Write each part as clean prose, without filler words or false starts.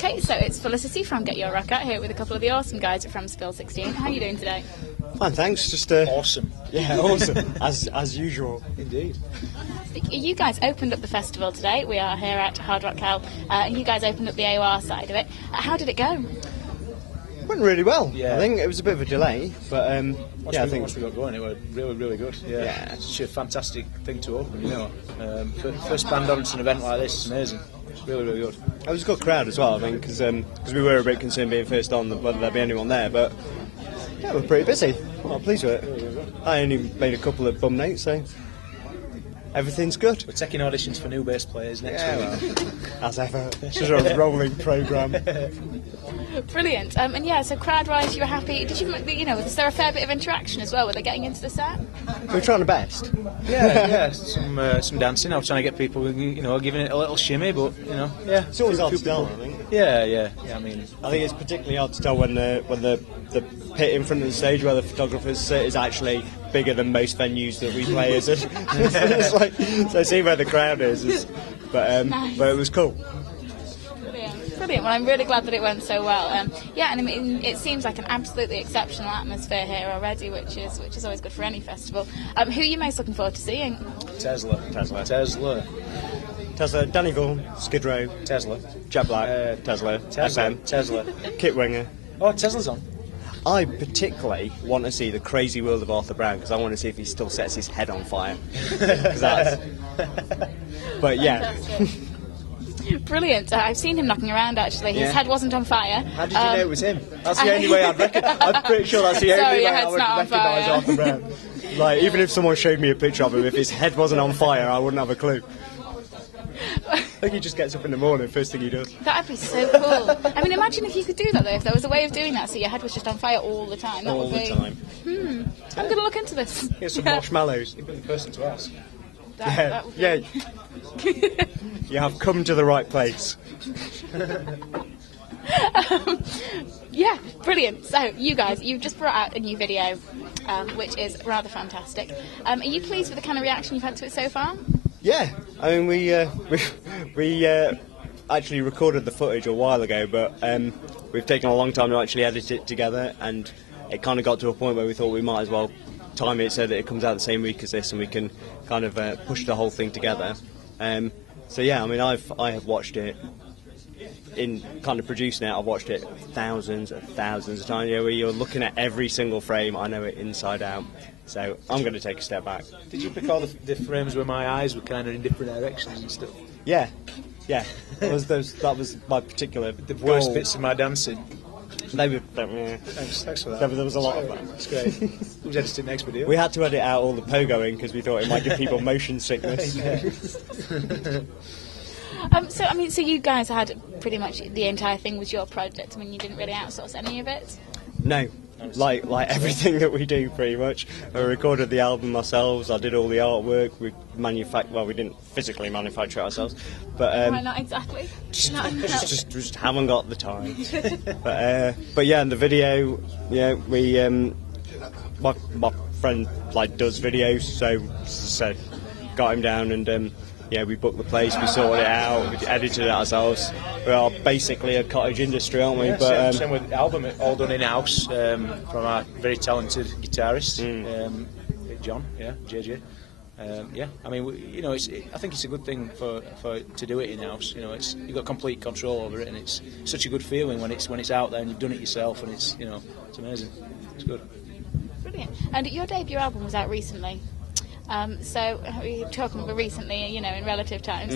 Okay, so it's Felicity from GetYourRockOut here with a couple of the awesome guys from Spill 16. How are you doing today? Fine, thanks. Just awesome. Yeah, awesome. as usual. Indeed. You guys opened up the festival today. We are here at Hard Rock Hell, and you guys opened up the AOR side of it. How did it go? Went really well. Yeah. I think it was a bit of a delay, but I think once we got going, it was really good. Yeah. It's such a fantastic thing to open. You know, first band on to an event like this is amazing. Really good. It was a good crowd as well, I think, because we were a bit concerned being first on whether there'd be anyone there, but yeah, we're pretty busy. I'm pleased with it. I only made a couple of bum notes, so everything's good. We're taking auditions for new bass players next week. Well, as ever. It's just a rolling programme. Brilliant. And yeah, so Crowdrise, you were happy. Did you, was there a fair bit of interaction as well? Were they getting into the set? We're trying the best. Yeah. Some dancing. I was trying to get people, giving it a little shimmy, but yeah. It's always hard to tell, I think. Yeah. I think it's particularly hard to tell when the pit in front of the stage where the photographers sit is actually bigger than most venues that we play. It's like, so see where the crowd is. Nice. But it was cool. Brilliant. Well, I'm really glad that it went so well. Yeah, and I mean, it seems like an absolutely exceptional atmosphere here already, which is always good for any festival. Who are you most looking forward to seeing? Tesla, Danny Vaughan, Skid Row, Tesla, Jet Black, Tesla, Tesla, Kit Winger. Oh, Tesla's on. I particularly want to see the crazy world of Arthur Brown because I want to see if he still sets his head on fire. But yeah. Brilliant. I've seen him knocking around actually. His head wasn't on fire. How did you know it was him? That's the only way I'd recognise. I'm pretty sure that's the only way I would recognise Arthur Brown. Like, even if someone showed me a picture of him, if his head wasn't on fire, I wouldn't have a clue. I think he just gets up in the morning, first thing he does. That'd be so cool. I mean, imagine if you could do that though, if there was a way of doing that so your head was just on fire all the time. That all would be... the time. I'm going to look into this. Here's some marshmallows. You'd be the person to ask. That would be... Yeah. You have come to the right place. Yeah, brilliant. So, you guys, you've just brought out a new video, which is rather fantastic. Are you pleased with the kind of reaction you've had to it so far? Yeah, I mean, we actually recorded the footage a while ago, but we've taken a long time to actually edit it together, and it kind of got to a point where we thought we might as well time it so that it comes out the same week as this, and we can kind of push the whole thing together. So yeah, I mean, I have watched it. In kind of producing it, I've watched it thousands of times. Where you're looking at every single frame, I know it inside out. So I'm going to take a step back. Did you pick all the frames where my eyes were kind of in different directions and stuff? Yeah. That was my particular. The worst bits of my dancing. Thanks for that. There was a lot of that. That's great. Who's editing next video? We had to edit out all the pogoing because we thought it might give people motion sickness. So you guys had pretty much the entire thing was your project. I mean, you didn't really outsource any of it? No. Like everything that we do, pretty much. I recorded the album ourselves. I did all the artwork. We didn't physically manufacture it ourselves, but Why not exactly? Just haven't got the time. But yeah, in the video, we my friend does videos, so got him down and. We booked the place, we sorted it out, we edited it ourselves. We are basically a cottage industry, aren't we? Yeah, but same with the album, all done in-house from our very talented guitarist, John, JJ. I mean, I think it's a good thing for to do it in-house. You've got complete control over it, and it's such a good feeling when it's out there and you've done it yourself, and it's amazing. It's good. Brilliant. And your debut album was out recently. So we're talking about recently, in relative times,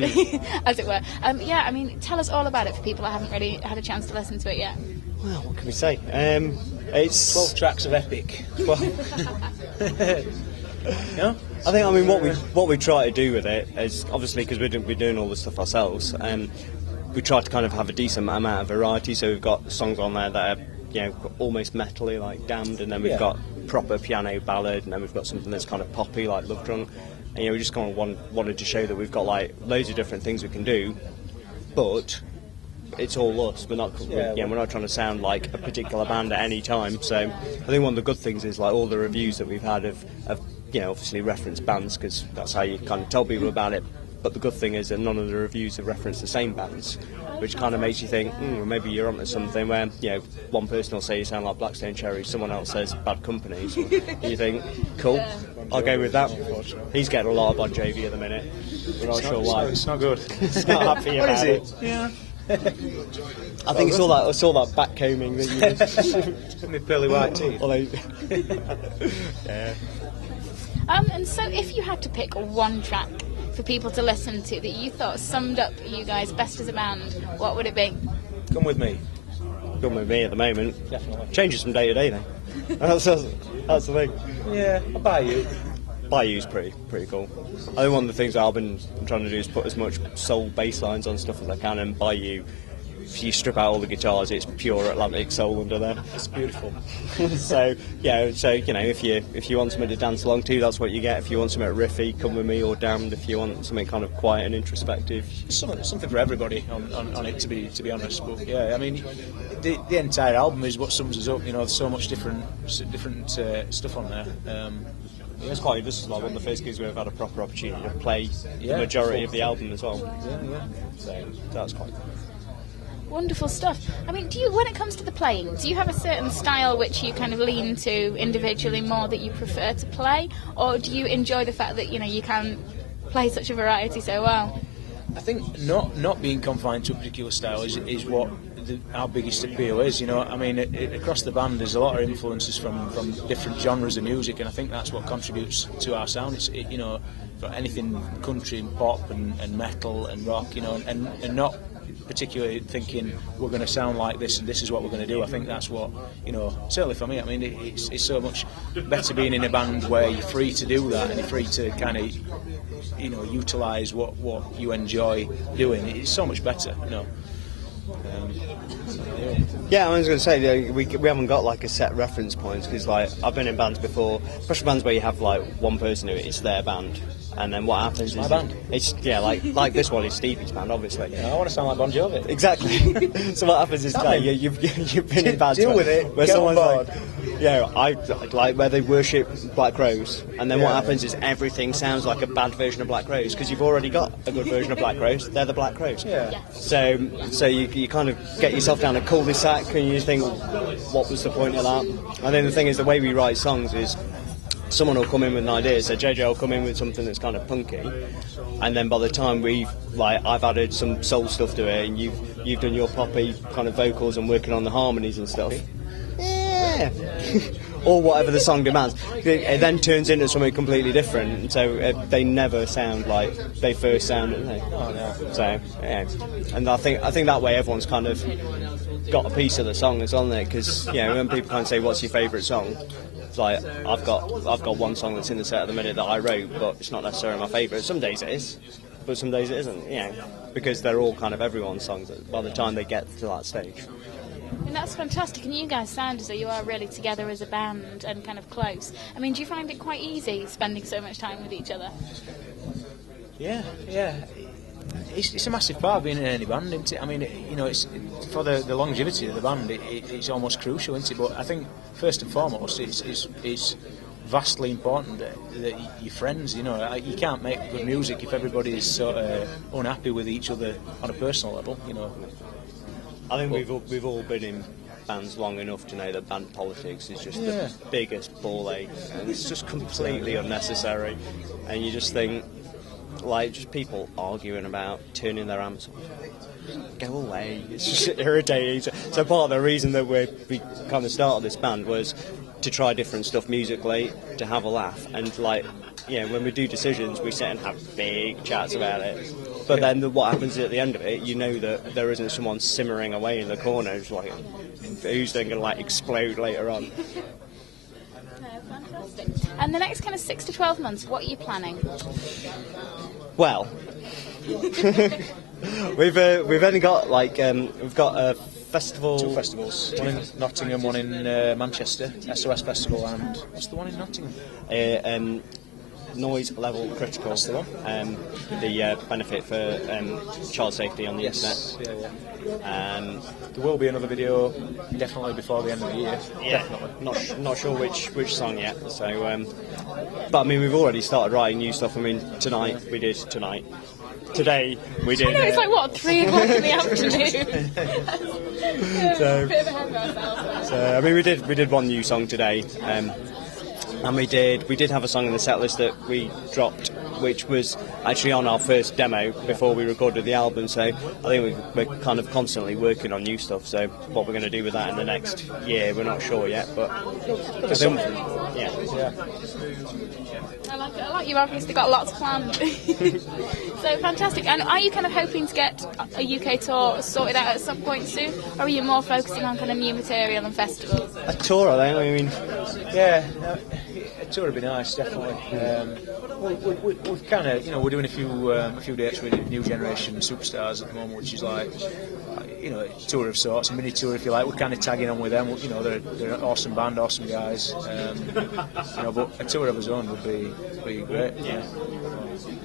as it were. I mean, tell us all about it for people that haven't really had a chance to listen to it yet. Well, what can we say? It's 12 tracks of epic. I think, what we try to do with it is, obviously, because we're doing all this stuff ourselves, we try to kind of have a decent amount of variety, so we've got songs on there that are almost metally, like Damned, and then we've got proper piano ballad, and then we've got something that's kind of poppy, like Love Drunk, and we just kind of wanted to show that we've got loads of different things we can do, but it's all us. We're not trying to sound like a particular band at any time. So I think one of the good things is all the reviews that we've had of obviously referenced bands, because that's how you kind of tell people about it. But the good thing is that none of the reviews have referenced the same bands. which kind of makes you think, well, maybe you're onto something. Where one person will say you sound like Blackstone Cherry, someone else says Bad Company. So you think, cool, I'll go with that. He's getting a lot of Bon Jovi at the minute. We're not sure why. It's not good. He's not happy about it. Yeah. I think it's all that backcombing that you My pearly white teeth. Yeah. And so if you had to pick one track for people to listen to that you thought summed up you guys best as a band, what would it be? Come with me. Come with me at the moment. Definitely. Changes from day to day though. That's the thing. Yeah, I'll buy you. Bayou's pretty cool. I think one of the things I've been trying to do is put as much soul bass lines on stuff as I can, and Bayou, if you strip out all the guitars, it's pure Atlantic soul under there. It's beautiful. So if you want something to dance along to, that's what you get. If you want something riffy, Come With Me or Damned. If you want something kind of quiet and introspective, Something for everybody on it, to be honest. But yeah, I mean, the entire album is what sums us up. There's so much different stuff on there. it's quite. This is like one of the first gigs we've had a proper opportunity to play the majority of the album as well. Yeah. So that's quite. Wonderful stuff. I mean, when it comes to the playing, do you have a certain style which you kind of lean to individually more that you prefer to play, or do you enjoy the fact that you can play such a variety so well? I think not being confined to a particular style is what our biggest appeal is. I mean, across the band there's a lot of influences from different genres of music, and I think that's what contributes to our sound. It's for anything country and pop and metal and rock, and not particularly thinking we're going to sound like this and this is what we're going to do. I think that's what, certainly for me, I mean, it's so much better being in a band where you're free to do that and you're free to kind of, utilise what you enjoy doing. It's so much better, Yeah, I was going to say we haven't got like a set reference point, because like I've been in bands before, especially bands where you have like one person who it's their band, and then what happens my is band. It's like this one is Stevie's band, obviously. Yeah, I want to sound like Bon Jovi. Exactly. So what happens is like you've been in bands deal with it. where Get someone's on board. I like where they worship Black Rose, and then what happens is everything sounds like a bad version of Black Rose, because you've already got a good version of Black Rose. They're the Black Rose. Yeah. So you kind of get yourself down a cul-de-sac and you think, what was the point of that? And then the thing is, the way we write songs is someone will come in with an idea, so JJ will come in with something that's kind of punky, and then by the time I've added some soul stuff to it, and you've done your poppy kind of vocals and working on the harmonies and stuff. Yeah. Or whatever the song demands. It then turns into something completely different, so they never sound like they first sounded. So yeah, and I think that way everyone's kind of got a piece of the song as well, because when people kind of say what's your favourite song, it's like I've got one song that's in the set at the minute that I wrote, but it's not necessarily my favourite. Some days it is, but some days it isn't. Because they're all kind of everyone's songs by the time they get to that stage. And that's fantastic, and you guys sound as though you are really together as a band and kind of close. I mean, do you find it quite easy spending so much time with each other? Yeah. It's a massive part of being in any band, isn't it? I mean, it's for the longevity of the band. It's almost crucial, isn't it? But I think first and foremost, it's vastly important that you're friends. You can't make good music if everybody's sort of unhappy with each other on a personal level. I think we've all been in bands long enough to know that band politics is just the biggest ball ache, and it's just completely unnecessary. And you just think, just people arguing about turning their amps off. Go away. It's just irritating. So part of the reason that we kind of started this band was to try different stuff musically, to have a laugh, and when we do decisions, we sit and have big chats about it. But then what happens at the end of it, that there isn't someone simmering away in the corner who's then going to explode later on. Fantastic. And the next kind of 6 to 12 months, what are you planning? Well, we've only got we've got a festival. 2 festivals. One in Nottingham, one in Manchester. SOS Festival, and what's the one in Nottingham? Noise Level Critical. That's the one. The benefit for child safety on the internet. Yeah. There will be another video definitely before the end of the year. Yeah, definitely. Not sure which song yet. So, but I mean, we've already started writing new stuff. I mean, we did tonight. today we did. I know, it's like, what, 3 o'clock in the afternoon? So, bit of a head of ourselves. I mean, we did one new song today, and we did have a song in the set list that we dropped, which was actually on our first demo before we recorded the album. So I think we're kind of constantly working on new stuff. So what we're going to do with that in the next year, we're not sure yet. But I think, yeah. I like you've obviously got lots planned. So fantastic. And are you kind of hoping to get a UK tour sorted out at some point soon, or are you more focusing on kind of new material and festivals? A tour, I think. I mean, yeah, a tour would be nice, definitely. We've kind of, we're doing a few dates with New Generation superstars at the moment, which is like, a tour of sorts, a mini tour if you like. We're kind of tagging on with them. They're an awesome band, awesome guys. But a tour of his own would be great. Yeah.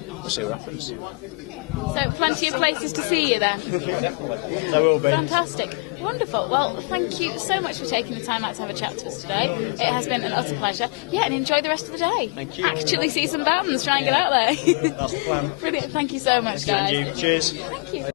We'll see what happens. So plenty of places to see you then. Definitely. There will be. Fantastic. Wonderful. Well, thank you so much for taking the time out to have a chat to us today. It has been an utter pleasure. Yeah, and enjoy the rest of the day. Thank you. Actually see some bands, try and get out there. That's the plan. Brilliant. Thank you so much, guys. Thank you. Cheers. Thank you.